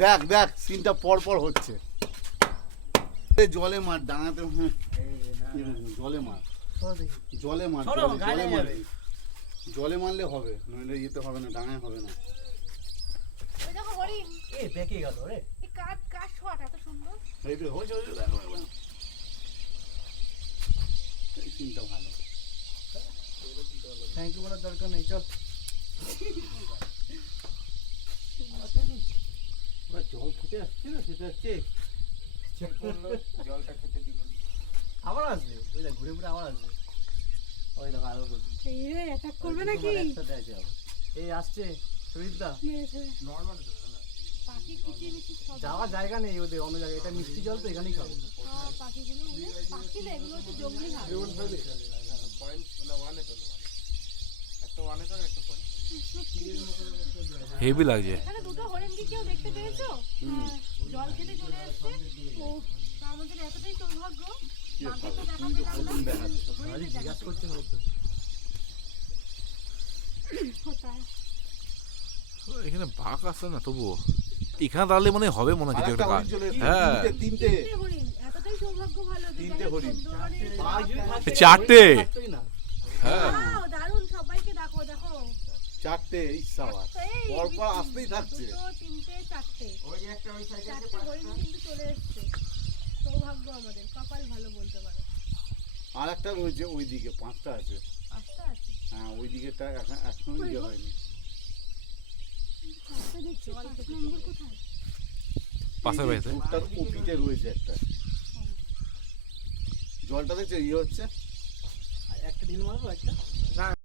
দেখ দেখ সিনটা পর পর হচ্ছে। জলে মার ডাঙাতে, জলে মার, জলে মার, জলে মার, জলে মারলে হবে, নইলে ইয়েতে হবে না, ডাঙায় হবে না। সিনটা ভালো। থ্যাংক ইউ বলার দরকার নেই, চল। জল খেতে আসছে না, সেটা হচ্ছে জলটা খেতে দিল, আবার আসবে, ওই দেখ ঘুরে ঘুরে আবার আসবে। ওই দেখো আরো করবে নাকি? একসাথে আছে আবার। এই আসছে সুরিতদা। নরমাল পাখি কিচিমিচি সব যাওয়ার জায়গা নেই ওদের অন্য জায়গায়, এটা মিষ্টি জল তো এখানেই খাবো। পাখিগুলো পাখি না, এগুলো হচ্ছে জঙ্গলি হাঁস। পয়েন্ট না, ওয়ানে তো একটা ওয়ানে তো একটা পয়েন্ট হেভি লাগছে। এখানে দুটো হরিণ কি কেউ দেখতে পেয়েছো? জল খেতে চলে আসছে। ও আমাদের এতটাই সৌভাগ্য, বাঘে তো দেখা পেলাম না, হরিণে দেখা জিজ্ঞাসা করছে হয়তো। কোথায়? এখানে বাঘ আসে না তবুও, এখানে দাঁড়ালে মানে হবে মনে হয় কিছু একটা কাজ। হ্যাঁ তিনটে হরিণ, এতটাই সৌভাগ্য ভালো যে তিনটে হরিণ। চারটে। হ্যাঁ ওয়াও, দারুণ, সবাইকে দেখো দেখো। চারটে ইচ্ছাবাদ পরপর আসতেই থাকছে। দুটো তিনটে চারটে, চারটে হরিণ কিন্তু চলে এসছে। সৌভাগ্য আমাদের, কপাল ভালো বলতে পারো। আর একটা রয়েছে ওইদিকে, পাঁচটা আছে। পাঁচটা আছে। হ্যাঁ ওই দিকেটা এখনো ইয়ে হয়নি। চারটে দেখছি, পাঁচ নম্বর কোথায়? পাশের বাড়িতে। ওটার ওপিতে রয়েছে একটা। জলটা দেখছো ইয়ে হচ্ছে। একটা ঢিল মারবো একটা।